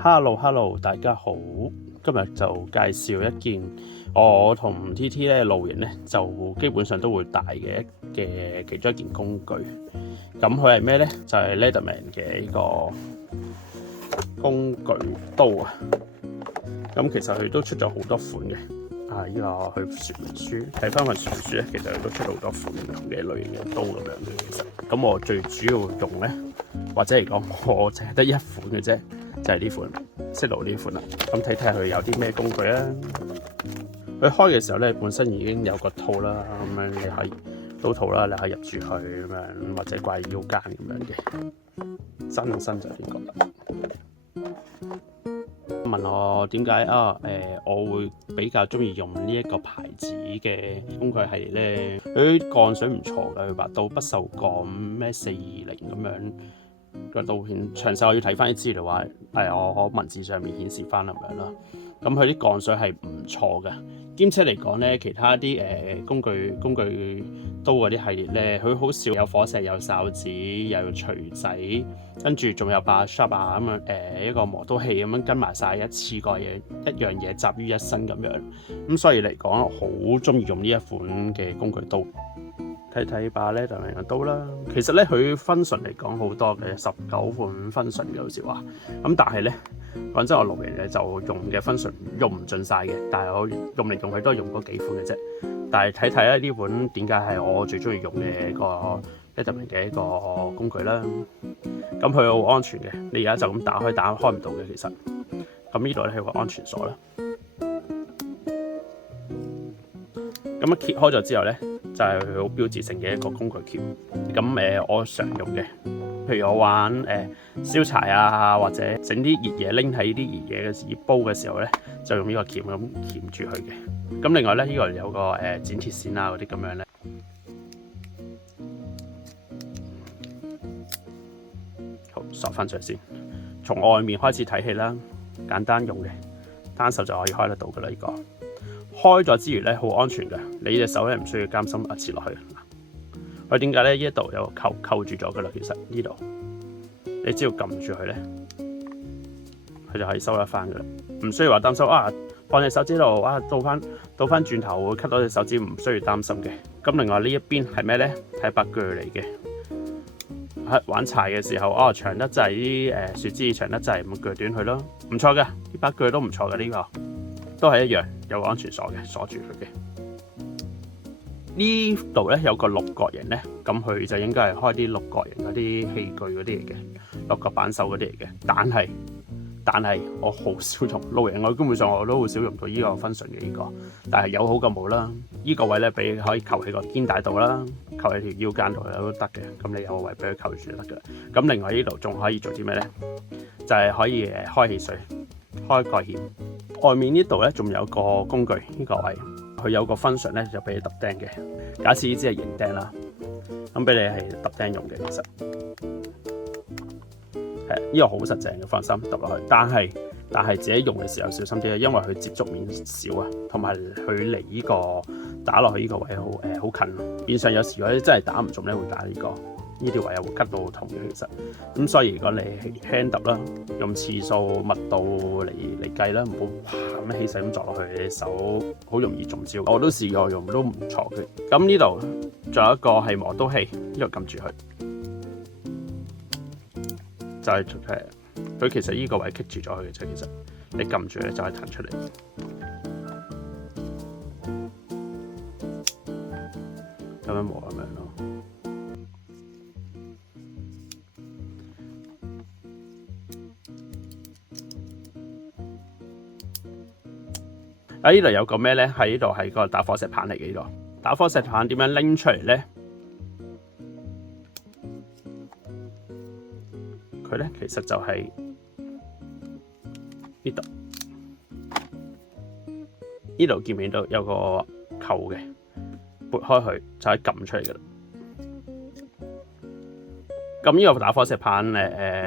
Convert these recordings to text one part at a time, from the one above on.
Hello，大家好，今日就介紹一件我同 TT 咧露營咧就基本上都會帶嘅其中一件工具。咁佢係咩咧？就係 Leatherman 嘅呢個工具刀啊。咁其實佢都出咗好多款嘅。呢個佢說明書睇翻份說明書咧，其實佢都出咗好多款唔同嘅類型嘅刀咁樣嘅。其實咁我最主要用咧，或者嚟講我淨係得一款嘅啫。就係呢款Zelo呢款啦，咁睇佢有啲咩工具啊？佢開嘅時候咧，本身已經有個套啦，咁樣你可以刀套啦，你可以入住去咁樣，或者掛腰間咁樣嘅。真身就呢個。問我點解我會比較中意用呢一個牌子嘅工具系列咧？佢鋼水唔錯嘅，佢把刀不鏽鋼咩420咁樣。個刀片詳細我要睇翻啲資料話，我文字上面顯示翻咁樣啦。咁佢啲鋼水係唔錯嘅，兼且嚟講咧，其他啲工具刀嗰啲系列咧，佢好少有火石、有哨子、又有錘仔，跟住仲有把 sharp 咁樣一個磨刀器咁樣跟埋晒一次過嘢，一樣嘢集於一身咁樣。咁所以嚟講，我好中意用呢一款嘅工具刀。睇把咧Leatherman嘅刀啦，其實咧佢function嚟講好多嘅，19款function嘅好似話，咁但係咧講真，我露營咧就用嘅function用唔盡晒嘅，但係我用嚟用去都係用嗰幾款嘅啫。但係睇咧呢款點解係我最中意用嘅一個Leatherman嘅一個工具啦。咁佢好安全嘅，你而家就咁打開唔到嘅其實。咁呢度咧係個安全鎖啦。咁揭開咗之後咧，就係佢好標誌性嘅一個工具鉗。咁我常用嘅，譬如我玩燒柴啊，或者整啲熱嘢拎喺啲熱嘢嘅熱煲嘅時候咧，就用呢個鉗咁鉗住佢嘅。咁另外咧，呢個有個剪鐵線啊嗰啲咁樣咧，好索翻上先。從外面開始睇起啦，簡單用嘅，單手就可以開得到噶啦呢個。開咗之餘咧，好安全嘅，你隻手咧唔需要擔心切落去。佢點解咧？呢一度有個扣住咗噶啦，其實呢度你只要撳住佢咧，佢就可以收得翻噶啦，唔需要話擔心放隻手指度倒翻轉頭會 cut 到隻手指，唔需要擔心嘅。咁另外呢一邊係咩咧？係把鋸嚟嘅，玩柴嘅時候長得滯啲樹枝長得滯，咁鋸短佢咯，唔錯嘅，呢把鋸都唔錯嘅，呢個都係一樣有個安全鎖嘅，鎖住佢嘅。呢度咧有個六角形咧，咁佢就應該係開啲六角形嗰啲器具嗰啲嚟嘅，六角扳手嗰啲嚟嘅。但係我好少用露營，我基本上我都好少用到呢個function嘅呢個。但係有好過冇啦。呢個位咧俾可以扣喺個肩帶度啦，扣喺條腰間度都得嘅。咁你有個位俾佢扣住就得嘅。咁另外呢度仲可以做啲咩咧？就係可以開汽水、開蓋鉗。外面呢度咧仲有個工具，呢個位佢有個function咧就俾你揼釘嘅。假設呢支係營釘啦，咁俾你係揼釘用嘅，其實係呢個好實淨嘅，放心揼落去。但係自己用嘅時候小心啲，因為佢接觸面少啊，同埋佢離呢個打落去呢個位好近，變相有時如果真係打唔中咧，會打呢個。呢條位又會拮到好痛嘅，其實咁所以如果你輕揼啦，用次數密度嚟計啦，唔好咁樣起勢咁撞落去，你手好容易中招。我都試過用都唔錯嘅。咁呢度仲有一個係磨刀器，呢度撳住佢，就係佢其實呢個位棘住咗佢嘅啫。其實你撳住咧就係彈出嚟，咁樣磨咁樣咯。呢度有個咩咧？喺呢度係個打火石棒嚟嘅。呢度打火石棒點樣拎出嚟咧？佢咧其實就係呢度，呢度見唔見到有個扣嘅？撥開佢就可以撳出嚟嘅啦。咁呢個打火石棒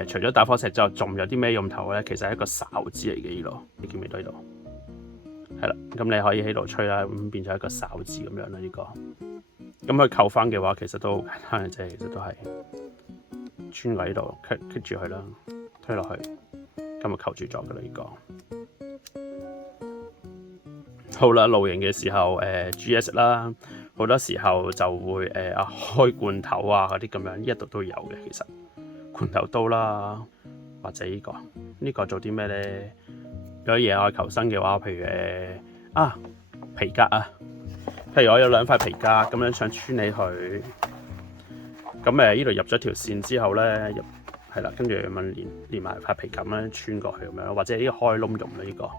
除咗打火石之外，仲有啲咩用途咧？其實係一個哨子嚟嘅。呢度你見唔見到呢度？係啦，咁你可以喺度吹啦，咁變咗一個哨子咁樣啦。呢個咁佢扣翻嘅話，其實都好簡單嘅啫，其實都係穿喺度棘住佢啦，推落去，今日扣住咗嘅啦呢個。好啦，露營嘅時候GS 啦，好多時候就會開罐頭啊嗰啲咁樣，呢一度都有嘅。其實罐頭刀啦，或者呢個做啲咩咧？有野外求生嘅話，譬如皮革啊，譬如我有2塊皮革咁樣想穿起佢，咁呢度入咗條線之後咧，係啦，跟住咪連埋塊皮革咁樣穿過去咁樣，或者呢個開窿用啦呢個。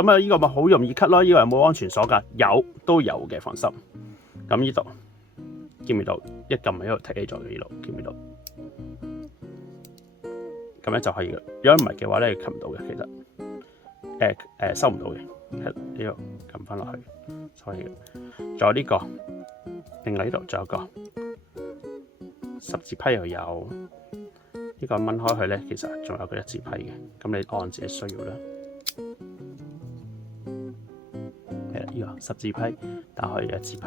咁呢個咪好容易 cut 咯，呢個有冇安全鎖㗎？都有嘅，放心。咁呢度見唔見到？一撳喺度踢起咗嘅呢度，見唔見到？咁咧就可以嘅。如果唔係嘅話咧，吸唔到嘅，其實收唔到嘅。係呢度撳翻落去，所以仲有呢個，另外呢度仲有個十字批又有，呢個掹開佢咧，其實仲有個一字批嘅，咁你按自己需要啦。呢個十字批打開一字批。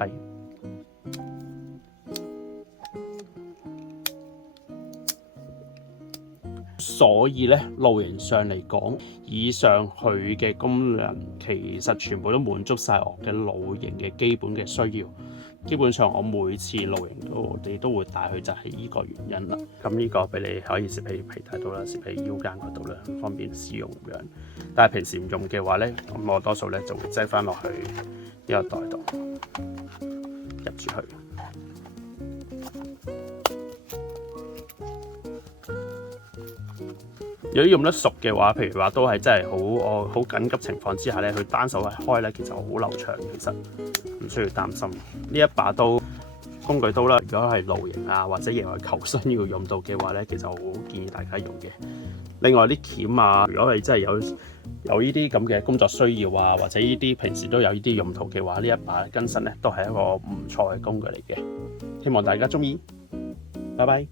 所以咧，露營上嚟講，以上佢嘅功能其實全部都滿足晒我嘅露營嘅基本嘅需要。基本上我每次露營我哋都會帶佢，就係呢個原因啦。咁呢個俾你可以攝喺皮帶度啦，攝喺腰間嗰度啦，方便使用咁樣。但係平時唔用嘅話咧，咁我多數咧就會擠翻落去呢個袋度入住去。如果用得熟嘅話，譬如話都係真係好緊急情況之下咧，佢單手開咧，其實好流暢，其實唔需要擔心。呢一把刀工具刀啦，如果係露營啊或者野外求生要用到嘅話咧，其實我好建議大家用嘅。另外啲鉗啊，如果係真係有呢啲咁嘅工作需要啊，或者呢啲平時都有呢啲用途嘅話，呢一把更新咧都係一個唔錯嘅工具嚟嘅。希望大家鍾意，拜拜。